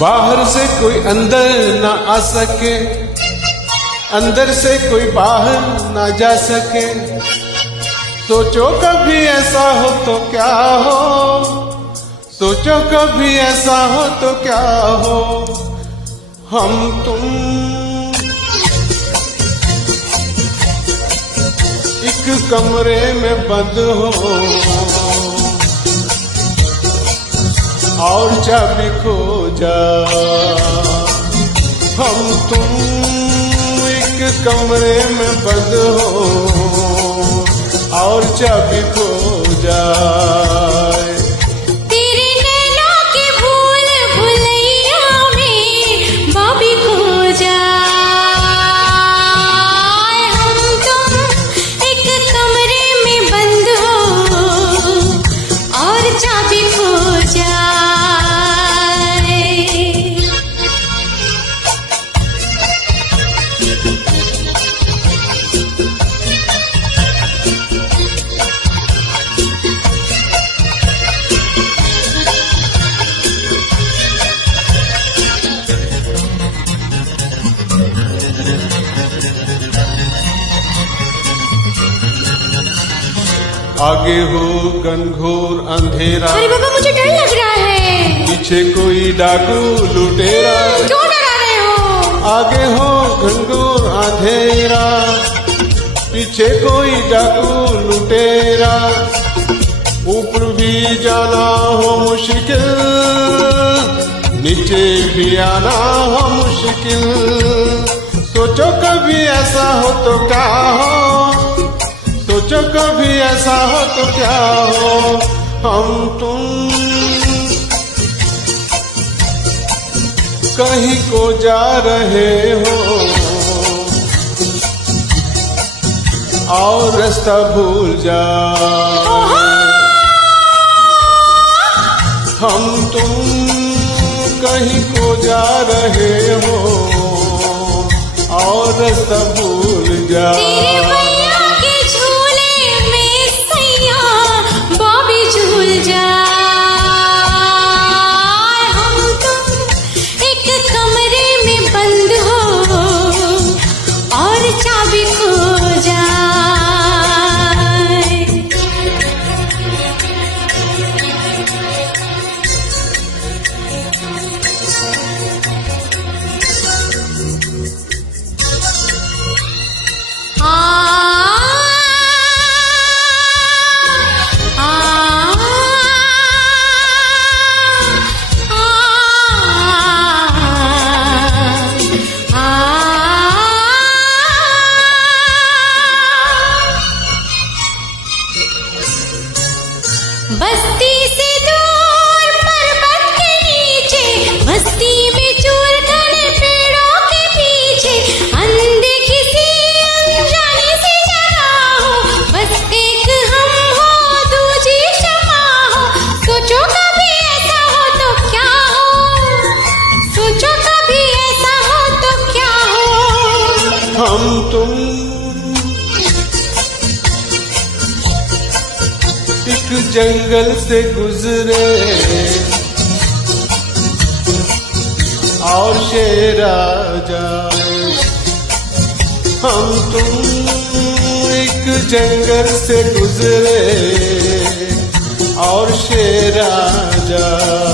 बाहर से कोई अंदर ना आ सके, अंदर से कोई बाहर ना जा सके। सोचो कभी ऐसा हो तो क्या हो, सोचो कभी ऐसा हो तो क्या हो। हम तुम एक कमरे में बंद हो और चाबी खो जा। हम तुम एक कमरे में बंद हो और चाबी खो जाए। तेरे नैनों की भूल भुलैया में बाबी खो जाए। हम तुम एक कमरे में बंद हो और चाबी खो जाए। आगे हो घनघोर अंधेरा, अरे बाबा मुझे डर लग रहा है। पीछे कोई डाकू लुटेरा। क्यों डरा रहे हो? आगे हो घनघोर अंधेरा, पीछे कोई डाकू लुटेरा। ऊपर भी जाना हो मुश्किल, नीचे भी आना हो मुश्किल। सोचो कभी ऐसा हो तो क्या हो, सोचो कभी ऐसा हो तो क्या हो। हम तुम कहीं को जा रहे हो और रास्ता भूल जा। हम तुम कहीं को जा रहे हो और रास्ता भूल जा। बस्ती से दूर पर्वत के नीचे, बस्ती में चूर घने पेड़ों के पीछे, अनदेखी सी अनजानी सी जगह हो, बस एक हम हो दूजी शमा हो। सोचो कभी ऐसा हो तो क्या हो, सोचो कभी ऐसा हो तो क्या हो। हम तुम एक जंगल से गुजरे और शेर आ जाए। हम तुम एक जंगल से गुजरे और शेर आ जाए।